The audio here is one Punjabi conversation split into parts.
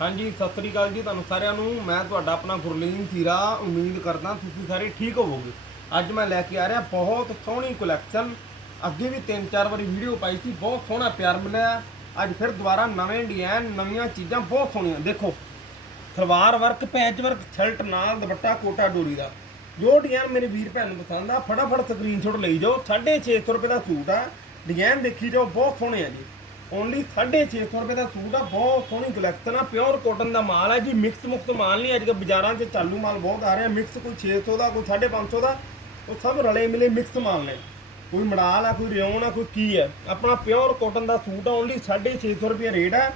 ਹਾਂਜੀ, ਸਤਿ ਸ੍ਰੀ ਅਕਾਲ ਜੀ ਤੁਹਾਨੂੰ ਸਾਰਿਆਂ ਨੂੰ। ਮੈਂ ਤੁਹਾਡਾ ਆਪਣਾ ਗੁਰਲੀਨ ਥੀਰਾ ਉਮੀਦ ਕਰਦਾ ਤੁਸੀਂ ਸਾਰੇ ਠੀਕ ਹੋਵੋਗੇ। ਅੱਜ ਮੈਂ ਲੈ ਕੇ ਆ ਰਿਹਾ ਬਹੁਤ ਸੋਹਣੀ ਕਲੈਕਸ਼ਨ ਅੱਗੇ ਵੀ ਤਿੰਨ ਚਾਰ ਵਾਰੀ ਵੀਡੀਓ ਪਾਈ ਸੀ। ਬਹੁਤ ਸੋਹਣਾ ਪਿਆਰ ਮਿਲਿਆ। ਅੱਜ ਫਿਰ ਦੁਬਾਰਾ ਨਵੇਂ ਡਿਜ਼ਾਈਨ ਨਵੀਆਂ ਚੀਜ਼ਾਂ ਬਹੁਤ ਸੋਹਣੀਆਂ। ਦੇਖੋ, salwar work patch work shirt ਨਾਲ ਦੁਪੱਟਾ, ਕੋਟਾ, ਡੋਰੀ ਦਾ। ਜੋ ਡਿਜ਼ਾਈਨ ਮੇਰੇ ਵੀਰ ਭੈਣ ਨੂੰ ਪਸੰਦ ਆ, ਫਟਾਫਟ ਸਕਰੀਨਸ਼ਾਟ ਲਈ ਜਾਓ। 650 ਰੁਪਏ ਦਾ ਸੂਟ ਆ। ਡਿਜ਼ਾਈਨ ਦੇਖੀ ਜਾਓ, ਬਹੁਤ ਸੋਹਣੇ ਆ ਜੀ। ਓਨਲੀ 650 ਰੁਪਏ ਦਾ ਸੂਟ ਆ, ਬਹੁਤ ਸੋਹਣੀ ਕਲੈਕਸ਼ਨ ਆ ਪਿਓਰ ਕਾਟਨ ਦਾ ਮਾਲ ਹੈ ਜੀ ਮਿਕਸ ਮੁਕਤ ਮਾਲ ਨਹੀਂ, ਅੱਜ ਕੱਲ੍ਹ ਬਾਜ਼ਾਰਾਂ 'ਚ ਚਾਲੂ ਮਾਲ ਬਹੁਤ ਆ ਰਿਹਾ ਮਿਕਸ ਕੋਈ 600 ਦਾ, ਕੋਈ 550 ਦਾ, ਉਹ ਸਭ ਰਲੇ ਮਿਲੇ ਮਿਕਸ ਮਾਲ ਨੇ। ਕੋਈ ਮੜਾਲ ਆ, ਕੋਈ ਰਿਓਨ ਆ, ਕੋਈ ਕੀ ਹੈ ਆਪਣਾ ਪਿਓਰ ਕਾਟਨ ਦਾ ਸੂਟ ਆ, ਓਨਲੀ 650 ਰੁਪਏ ਰੇਟ ਆ।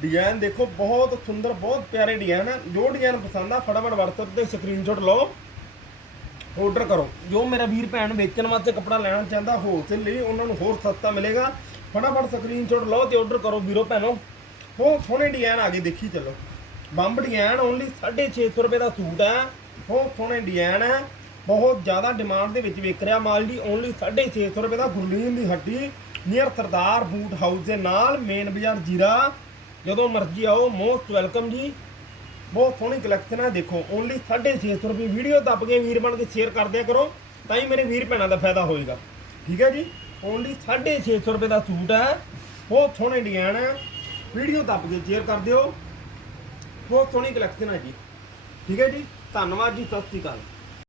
ਡਿਜ਼ਾਈਨ ਦੇਖੋ, ਬਹੁਤ ਸੁੰਦਰ, ਬਹੁਤ ਪਿਆਰੇ ਡਿਜ਼ਾਈਨ ਆ, ਜੋ ਡਿਜ਼ਾਈਨ ਪਸੰਦ ਆ, ਫਟਾਫਟ WhatsApp ਤੇ ਸਕਰੀਨਸ਼ਾਟ ਲਓ ਆਰਡਰ ਕਰੋ। ਜੋ ਮੇਰਾ ਵੀਰ ਭੈਣ ਵੇਚਣ ਵਾਸਤੇ ਕੱਪੜਾ ਲੈਣਾ ਚਾਹੁੰਦਾ ਹੋਲਸੇਲ ਲਈ, ਉਹਨਾਂ ਨੂੰ ਹੋਰ ਸਸਤਾ ਮਿਲੇਗਾ। ਫਟਾਫਟ ਸਕਰੀਨਸ਼ਾਟ ਲਓ ਤੇ ਆਰਡਰ ਕਰੋ ਵੀਰੋ ਭੈਣੋ। ਬਹੁਤ ਸੋਹਣੇ ਡਿਜ਼ਾਈਨ ਆ ਗਏ ਦੇਖੀ ਚੱਲੋ। ਬੰਬ ਡਿਜ਼ਾਈਨ ਓਨਲੀ 650 ਰੁਪਏ ਦਾ ਸੂਟ ਹੈ ਬਹੁਤ ਸੋਹਣੇ ਡਿਜ਼ਾਈਨ ਹੈ ਬਹੁਤ ਜ਼ਿਆਦਾ ਡਿਮਾਂਡ ਦੇ ਵਿੱਚ ਵਿਕ ਰਿਹਾ ਮਾਲ ਜੀ ਓਨਲੀ 650 ਰੁਪਏ ਦਾ ਗੁਰਲੀਨ ਦੀ ਹੱਡੀ। ਨੀਅਰ ਸਰਦਾਰ ਬੂਟ ਹਾਊਸ ਦੇ ਨਾਲ ਮੇਨ ਬਾਜ਼ਾਰ ਜੀਰਾ। ਜਦੋਂ ਮਰਜ਼ੀ ਆਓ ਮੋਸਟ ਵੈਲਕਮ ਜੀ। ਬਹੁਤ ਸੋਹਣੀ ਕਲੈਕਸ਼ਨ ਹੈ ਦੇਖੋ। ਓਨਲੀ 650 ਰੁਪਏ ਵੀਡੀਓ ਦੱਬ ਕੇ ਵੀਰ ਬਣ ਕੇ ਸ਼ੇਅਰ ਕਰ ਦਿਆ ਕਰੋ, ਤਾਂ ਹੀ ਮੇਰੇ ਵੀਰ ਭੈਣਾਂ ਦਾ ਫਾਇਦਾ ਹੋਏਗਾ। ਠੀਕ ਹੈ ਜੀ? ਓਨਲੀ 650 ਰੁਪਏ ਦਾ ਸੂਟ ਹੈ। ਬਹੁਤ ਸੋਹਣੇ ਡਿਜ਼ਾਈਨ ਹੈ। ਵੀਡੀਓ ਦੱਬ ਕੇ ਸ਼ੇਅਰ ਕਰ ਦਿਓ। ਬਹੁਤ ਸੋਹਣੀ ਕਲੈਕਸ਼ਨ ਹੈ ਜੀ। ਠੀਕ ਹੈ ਜੀ। ਧੰਨਵਾਦ ਜੀ। ਸਤਿ ਸ਼੍ਰੀ ਅਕਾਲ।